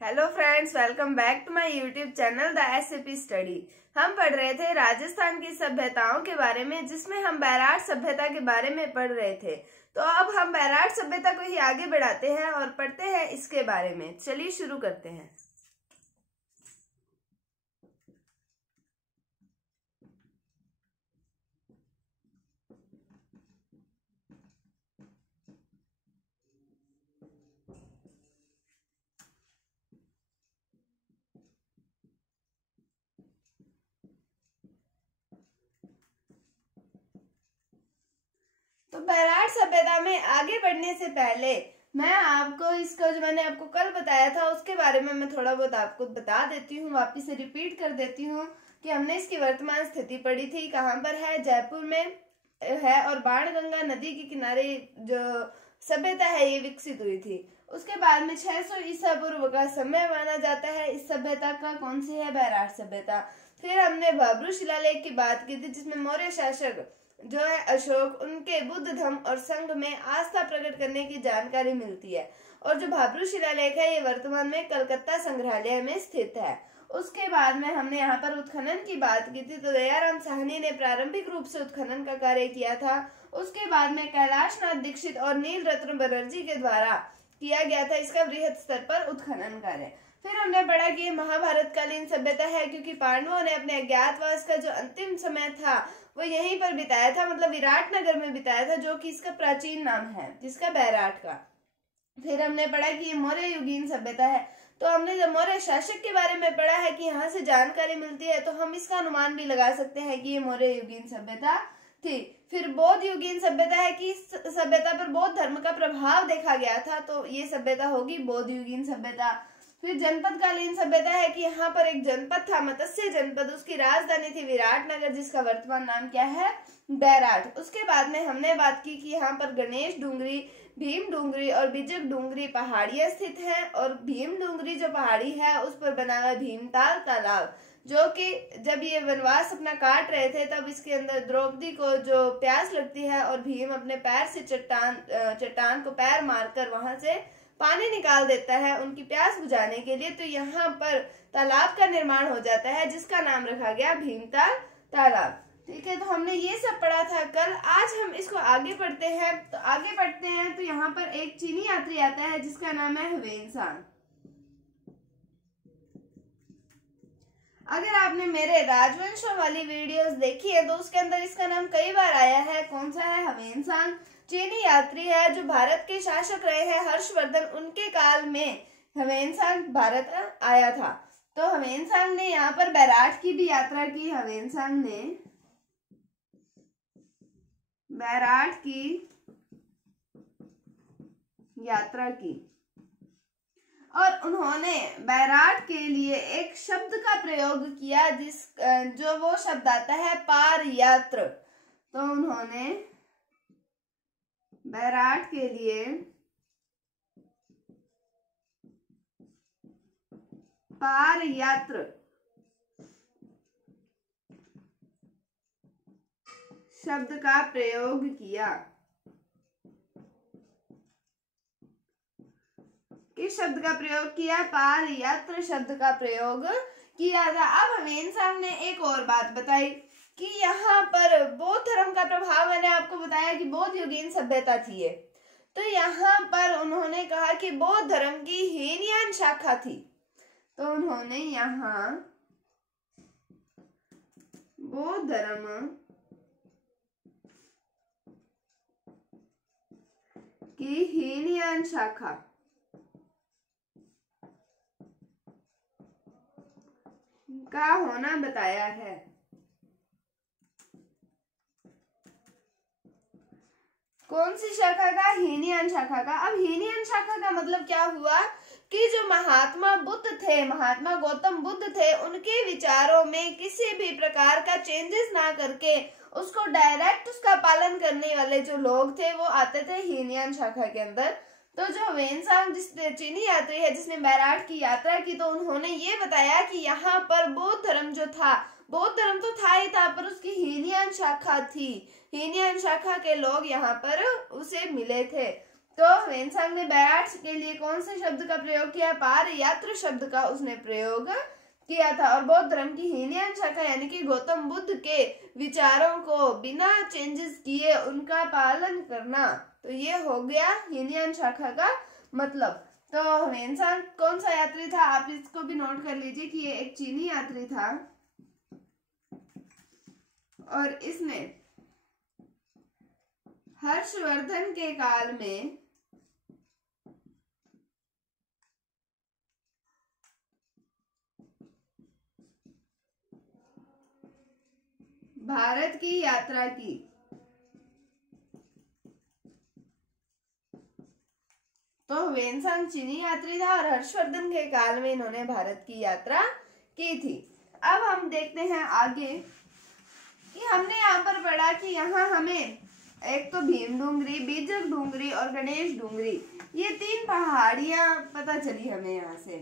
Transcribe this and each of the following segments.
Hello friends, welcome back to my YouTube channel the SAP study. हम पढ़ रहे थे राजस्थान की सभ्यताओं के बारे में, जिसमें हम बैराट सभ्यता के बारे में पढ़ रहे थे। तो अब हम बैराट सभ्यता को ही आगे बढ़ाते हैं और पढ़ते हैं इसके बारे में। चलिए शुरू करते हैं। तो बैराट सभ्यता में आगे बढ़ने से पहले मैं आपको इसका जो मैंने आपको कल बताया था उसके बारे में मैं थोड़ा बहुत आपको बता देती हूँ, वापिस से रिपीट कर देती हूँ कि हमने इसकी वर्तमान स्थिति पढ़ी थी। कहाँ पर है? जयपुर में है और बाणगंगा नदी के किनारे जो सभ्यता है ये विकसित हुई थी। उसके बाद में 600 ईसा पूर्व का समय माना जाता है इस सभ्यता का। कौन सी है? बैराट सभ्यता। फिर हमने भाब्रू शिलालेख की बात की थी, जिसमें मौर्य शासक जो है अशोक, उनके बुद्ध धर्म और संघ में आस्था प्रकट करने की जानकारी मिलती है। और जो भाब्रू शिलालेख है ये वर्तमान में कलकत्ता संग्रहालय में स्थित है। उसके बाद में हमने यहाँ पर उत्खनन की बात की थी। तो दयाराम साहनी ने प्रारंभिक रूप से उत्खनन का कार्य किया था। उसके बाद में कैलाश नाथ दीक्षित और नील रत्न बनर्जी के द्वारा किया गया था इसका वृहद स्तर पर उत्खनन कार्य। फिर हमने पढ़ा कि महाभारत कालीन सभ्यता है, क्योंकि पांडवों ने अपने अज्ञातवास का जो अंतिम समय था वो यहीं पर बिताया था, मतलब विराटनगर में बिताया था, जो कि इसका प्राचीन नाम है, जिसका बैराट का। फिर हमने पढ़ा कि ये मौर्य युगीन सभ्यता है। तो हमने जब मौर्य शासक के बारे में पढ़ा है कि यहाँ से जानकारी मिलती है, तो हम इसका अनुमान भी लगा सकते हैं कि ये मौर्य युगीन सभ्यता थी। फिर बौद्ध युगीन सभ्यता है कि इस सभ्यता पर बौद्ध धर्म का प्रभाव देखा गया था, तो ये सभ्यता होगी बौद्ध युगीन सभ्यता। फिर जनपद कालीन सभ्यता है कि यहाँ पर एक जनपद था, मत्स्य जनपद, उसकी राजधानी थी विराटनगर, जिसका वर्तमान नाम क्या है? बैराट। उसके बाद में हमने बात की कि यहाँ पर गणेश डूंगरी, भीम डूंगरी और बिजक डूंगरी पहाड़ियां स्थित हैं। और भीम डूंगरी जो पहाड़ी है उस पर बना हुआ भीमताल तालाब, जो कि जब ये वनवास अपना काट रहे थे तब इसके अंदर द्रौपदी को जो प्यास लगती है और भीम अपने पैर से चट्टान को पैर मारकर वहां से पानी निकाल देता है उनकी प्यास बुझाने के लिए। तो यहाँ पर तालाब का निर्माण हो जाता है, जिसका नाम रखा गया भीमताल तालाब। ठीक है, तो हमने ये सब पढ़ा था कल। आज हम इसको आगे पढ़ते हैं। तो आगे बढ़ते हैं तो यहाँ पर एक चीनी यात्री आता है जिसका नाम है ह्वेनसांग। अगर आपने मेरे राजवंशों वाली वीडियोस देखी है तो उसके अंदर इसका नाम कई बार आया है। कौन सा है? ह्वेनसांग। चीनी यात्री है जो भारत के शासक रहे हैं हर्षवर्धन, उनके काल में ह्वेनसांग भारत आया था। तो ह्वेनसांग ने यहाँ पर बैराट की भी यात्रा की। ह्वेनसांग ने बैराट की यात्रा की और उन्होंने बैराट के लिए एक शब्द का प्रयोग किया, जो वो शब्द आता है पार यात्र। तो उन्होंने बैराट के लिए पार यात्र शब्द का प्रयोग किया। किस शब्द का प्रयोग किया? पार यात्र शब्द का प्रयोग किया था। अब ह्वेनसांग ने एक और बात बताई कि यहाँ पर बौद्ध धर्म का प्रभाव, मैंने आपको बताया कि बौद्ध युगीन सभ्यता थी ये। तो यहाँ पर उन्होंने कहा कि बौद्ध धर्म की हीनयान शाखा थी। तो उन्होंने यहाँ बौद्ध धर्म की हीनयान शाखा का होना बताया है। कौन सी शाखा का? हीनयान शाखा का। अब हीनयान शाखा का मतलब क्या हुआ कि जो महात्मा बुद्ध थे, महात्मा गौतम बुद्ध थे, उनके विचारों में किसी भी प्रकार का चेंजेस ना करके उसको डायरेक्ट उसका पालन करने वाले जो लोग थे वो आते थे हीनयान शाखा के अंदर। तो जो ह्वेनसांग जिस चीनी यात्री है जिसने बैराट की यात्रा की, तो उन्होंने ये बताया कि यहाँ पर बौद्ध धर्म जो था, बौद्ध धर्म तो था ही था, पर उसकी हीनयान शाखा थी। हीनयान शाखा के लोग यहाँ पर उसे मिले थे। तो ह्वेनसांग ने बैराट के लिए कौन से शब्द का प्रयोग किया? पारयात्र शब्द का उसने प्रयोग किया था। और बौद्ध धर्म की हीनयान शाखा यानी कि गौतम बुद्ध के विचारों को बिना चेंजेस किए उनका पालन करना, तो ये हो गया हीनयान शाखा का मतलब। तो ह्वेनसांग कौन सा यात्री था? आप इसको भी नोट कर लीजिए कि ये एक चीनी यात्री था और इसने हर्षवर्धन के काल में भारत की यात्रा की। तो ह्वेनसांग चीनी यात्री था और हर्षवर्धन के काल में इन्होंने भारत की यात्रा की थी। अब हम देखते हैं आगे कि हमने यहाँ पर पढ़ा कि यहाँ हमें एक तो भीम डूंगरी, बीजक डूंगरी और गणेश डूंगरी, ये 3 पहाड़ियां पता चली हमें यहाँ से,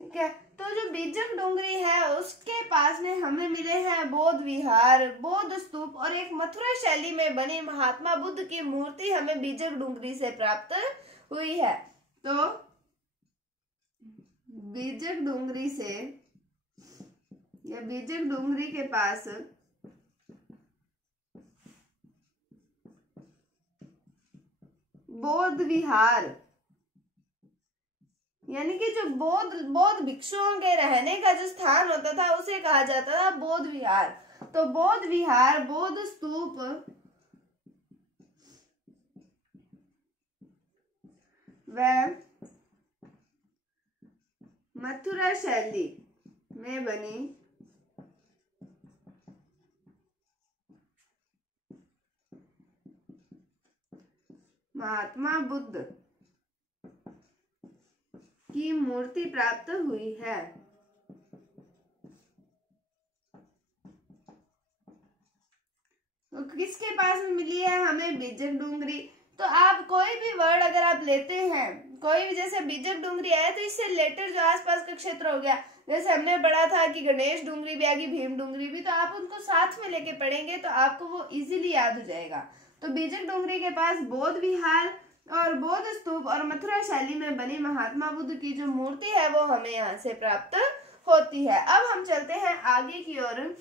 ठीक है। तो जो बीजक डूंगरी है उसके पास में हमें मिले हैं बौद्ध विहार, बौद्ध स्तूप और एक मथुरा शैली में बनी महात्मा बुद्ध की मूर्ति हमें बीजक डूंगरी से प्राप्त हुई है। तो बीजक डूंगरी से या बीजक डूंगरी के पास बौद्ध विहार यानी कि जो बौद्ध भिक्षुओं के रहने का जो स्थान होता था उसे कहा जाता था बौद्ध विहार। तो बौद्ध विहार, बौद्ध स्तूप व मथुरा शैली में बनी महात्मा बुद्ध की मूर्ति प्राप्त हुई है। तो किसके पास में मिली है? हमें बीजक डूंगरी। तो आप कोई भी वर्ड अगर आप लेते हैं, कोई भी, जैसे बीजक डूंगरी आया तो इससे रिलेटेड जो आसपास का क्षेत्र हो गया, जैसे हमने पढ़ा था कि गणेश डूंगरी भी आ गई, भीम डूंगरी भी, तो आप उनको साथ में लेके पढ़ेंगे तो आपको वो इजीली याद हो जाएगा। तो बीजक डूंगरी के पास बौद्ध विहार और बौद्ध स्तूप और मथुरा शैली में बनी महात्मा बुद्ध की जो मूर्ति है वो हमें यहाँ से प्राप्त होती है। अब हम चलते हैं आगे की ओर।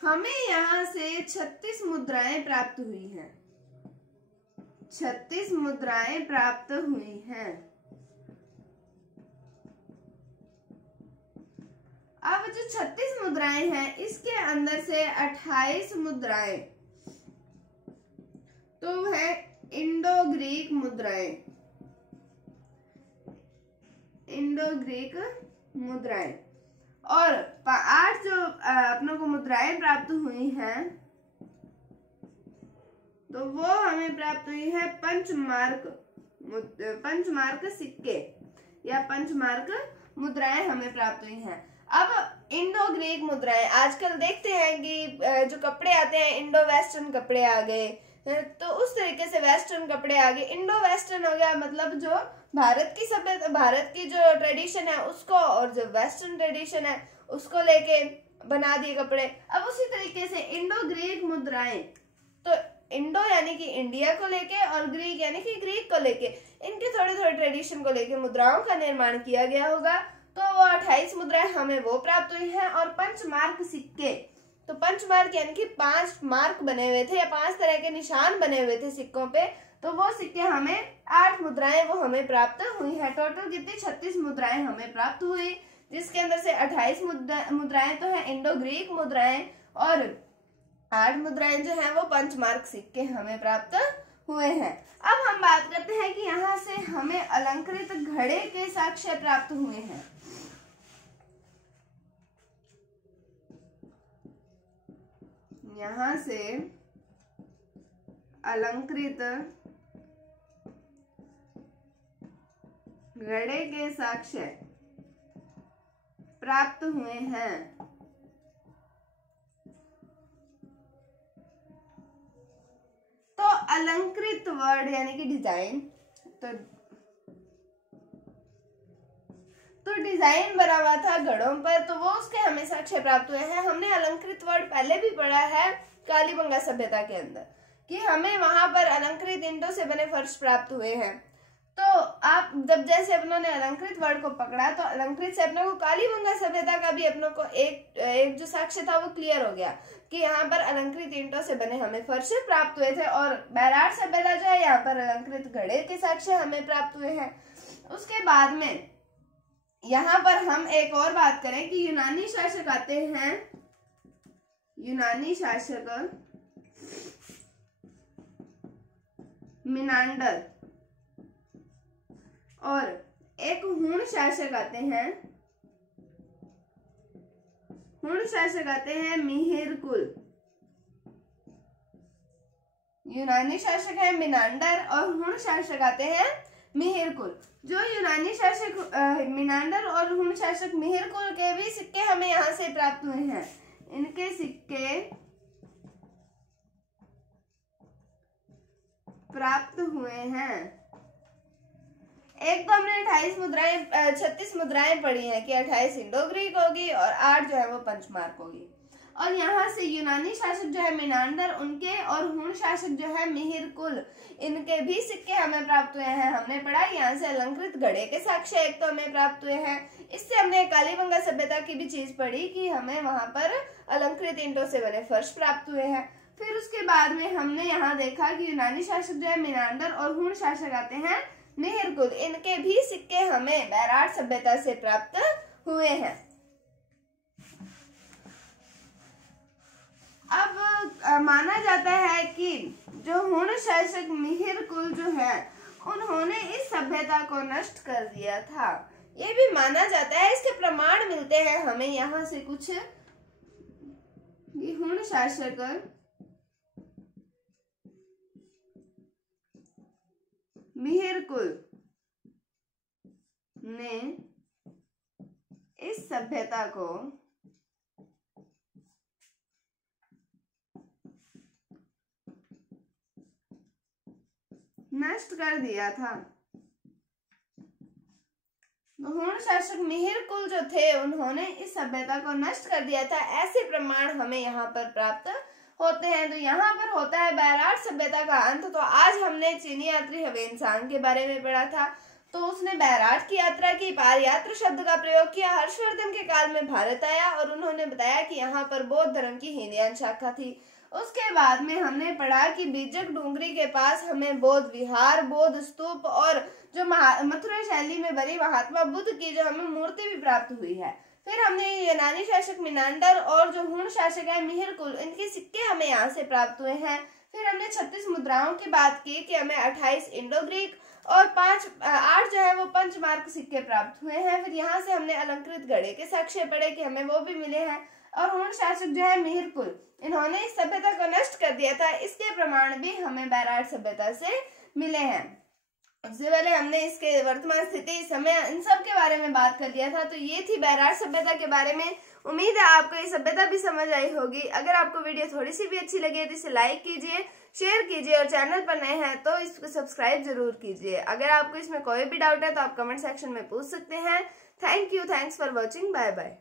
हमें यहाँ से 36 मुद्राएं प्राप्त हुई हैं। 36 मुद्राएं प्राप्त हुई हैं। अब जो 36 मुद्राएं हैं इसके अंदर से 28 मुद्राएं तो है इंडो ग्रीक मुद्राएं। इंडो ग्रीक मुद्राएं और 8 जो अपनों को मुद्राएं प्राप्त हुई हैं तो वो हमें प्राप्त हुई है पंचमार्क सिक्के या पंचमार्क मुद्राएं हमें प्राप्त हुई हैं। अब इंडो ग्रीक मुद्राएं, आजकल देखते हैं कि जो कपड़े आते हैं इंडो वेस्टर्न कपड़े आ गए, तो उस तरीके से वेस्टर्न कपड़े आ गए। इंडो वेस्टर्न हो गया मतलब जो भारत की सभ्यता, भारत की जो ट्रेडिशन है उसको और जो वेस्टर्न ट्रेडिशन है उसको लेके बना दिए कपड़े। अब उसी तरीके से इंडो ग्रीक मुद्राएं, तो इंडो यानी कि इंडिया को लेके और ग्रीक यानी कि ग्रीक को लेके, इनके थोड़े थोड़े ट्रेडिशन को लेके मुद्राओं का निर्माण किया गया होगा। तो वो 28 मुद्राएं हमें वो प्राप्त हुई हैं। और पंचमार्क सिक्के, तो पंचमार्क यानी कि 5 मार्क बने हुए थे या 5 तरह के निशान बने हुए थे सिक्कों पे, तो वो सिक्के हमें 8 मुद्राएं वो हमें प्राप्त हुई हैं। टोटल कितनी? 36 मुद्राएं हमें प्राप्त हुई, जिसके अंदर से 28 मुद्राएं तो है इंडो ग्रीक मुद्राएं और 8 मुद्राएं जो है वो पंचमार्क सिक्के हमें प्राप्त हुए हैं। अब हम बात करते हैं कि यहाँ से हमें अलंकृत घड़े के साक्ष्य प्राप्त हुए हैं। यहाँ से अलंकृत घड़े के साक्ष्य प्राप्त हुए हैं। तो अलंकृत वर्ड यानी कि डिजाइन, तो तो डिजाइन बना हुआ था घड़ों पर, तो वो उसके हमें साक्ष्य प्राप्त हुए हैं। हमने अलंकृत वर्ड पहले भी पढ़ा है कालीबंगा सभ्यता के अंदर कि हमें वहां पर अलंकृत ईंटों से बने फर्श प्राप्त हुए हैं। तो आप जब जैसे अपनों ने अलंकृत वर्ड को पकड़ा तो अलंकृत से अपने को कालीबंगा सभ्यता का भी अपनों को एक जो साक्ष्य था वो क्लियर हो गया कि यहाँ पर अलंकृत ईंटों से बने हमें फर्श प्राप्त हुए थे। और बैराट सभ्यता जो है यहाँ पर अलंकृत घड़े के साक्ष्य हमें प्राप्त हुए हैं। उसके बाद में यहाँ पर हम एक और बात करें कि यूनानी शासक आते हैं, यूनानी शासक मिनांडर, और एक हुण शासक आते हैं, हुण शासक आते हैं मिहिरकुल। यूनानी शासक है मिनांडर और हुण शासक आते हैं मिहिरकुल। जो यूनानी शासक मिनांडर और हुण शासक मिहिरकुल के भी सिक्के हमें यहाँ से प्राप्त हुए हैं। इनके सिक्के प्राप्त हुए हैं। एक तो हमने 36 मुद्राएं पढ़ी हैं कि 28 इंडो ग्रीक होगी और 8 जो है वो पंचमार्क होगी। और यहाँ से यूनानी शासक जो है मिनांडर उनके और हुण शासक जो है मिहिरकुल इनके भी सिक्के हमें प्राप्त हुए हैं। हमने पढ़ा यहाँ से अलंकृत घड़े के साक्ष्य एक तो हमें प्राप्त हुए हैं। इससे हमने कालीबंगा सभ्यता की भी चीज पढ़ी कि हमें वहां पर अलंकृत ईंटों से बने फर्श प्राप्त हुए हैं। फिर उसके बाद में हमने यहाँ देखा कि यूनानी शासक जो है मिनांडर और हुण शासक आते हैं मिहिरकुल, इनके भी सिक्के हमें बैराट सभ्यता से प्राप्त हुए हैं। अब माना जाता है कि जो हुण शासक मिहिरकुल जो है उन्होंने इस सभ्यता को नष्ट कर दिया था, ये भी माना जाता है। इसके प्रमाण मिलते हैं हमें यहाँ से कुछ। हुण शासक मिहिरकुल ने इस सभ्यता को नष्ट कर दिया था। हुण शासक मिहिरकुल जो थे उन्होंने इस सभ्यता को नष्ट कर दिया था, ऐसे प्रमाण हमें यहाँ पर प्राप्त होते हैं। तो यहाँ पर होता है बैराट सभ्यता का अंत। तो आज हमने चीनी यात्री ह्वेनसांग के बारे में पढ़ा था। तो उसने बैराट की यात्रा की, पार यात्रा शब्द का प्रयोग किया, हर्षवर्धन के काल में भारत आया और उन्होंने बताया कि यहाँ पर बौद्ध धर्म की हीनयान शाखा थी। उसके बाद में हमने पढ़ा कि बीजक डूंगरी के पास हमें बौद्ध विहार, बौद्ध स्तूप और जो मथुरा शैली में बनी महात्मा बुद्ध की जो हमें मूर्ति भी प्राप्त हुई है। फिर हमने यूनानी शासक मिनांडर और जो हुण शासक है मिहिरकुल इनके सिक्के हमें यहाँ से प्राप्त हुए हैं। फिर हमने 36 मुद्राओं की बात की कि हमें 28 इंडो ग्रीक और 8 जो है वो पंचमार्क सिक्के प्राप्त हुए हैं। फिर यहाँ से हमने अलंकृत घड़े के साक्ष्य पढ़े कि हमें वो भी मिले हैं। और हुण शासक जो है मिहिरकुल इन्होंने इस सभ्यता को नष्ट कर दिया था, इसके प्रमाण भी हमें बैराट सभ्यता से मिले हैं। सबसे पहले हमने इसके वर्तमान स्थिति, समय, इन सब के बारे में बात कर लिया था। तो ये थी बैराट सभ्यता के बारे में। उम्मीद है आपको ये सभ्यता भी समझ आई होगी। अगर आपको वीडियो थोड़ी सी भी अच्छी लगे तो इसे लाइक कीजिए, शेयर कीजिए और चैनल पर नए हैं तो इसको सब्सक्राइब जरूर कीजिए। अगर आपको इसमें कोई भी डाउट है तो आप कमेंट सेक्शन में पूछ सकते हैं। Thank you, thanks for watching, bye bye.